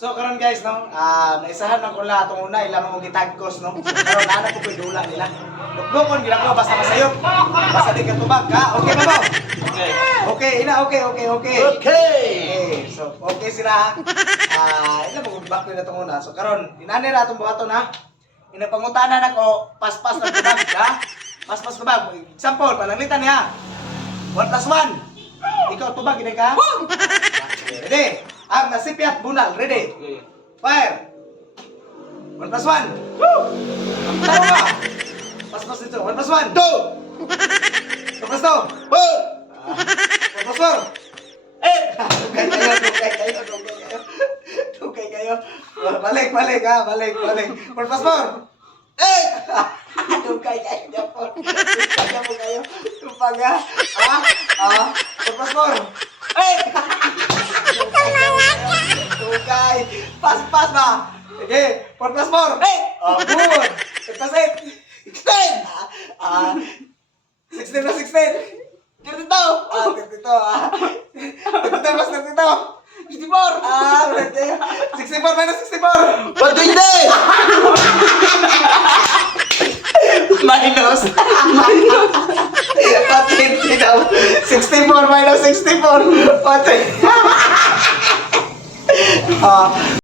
So karon guys no, naisahan man ko la atong una ila mo gitagkos no. So, karon anak ko pidula nila. Duklokon gila ko basta masayop. Basta di ka tubag ka. Okay ba mo? Okay. Okay, ina okay. Okay. So okay sila. Ila mo back na tong una. So karon inani ra atong buhaton ha. Inapangutanan ako paspas na tubag ha. Paspas tubag. Example, pananglitan niya. 1 plus 1. Ikaw tubag gid ka? Ready? Ang nasipiat bunal, ready? Fire! 1 plus 1! Woo! Taro ka! Pas dito, 1 plus 1! 2! 2 plus 2! 1 plus 4! Tukay kayo. Balik ha, balik. 1 plus 4! 8! Tukay kayo. Tupag ha. 1 plus 4! 8! Tukay. Pas ba? Sige. 4 plus 4. Good. 8 plus 8. 16. 16 plus 16. 32. 32. 32 plus 32. 64. 64 minus 64. 120! Minus. Patinti daw. 64 minus 64. Patinti.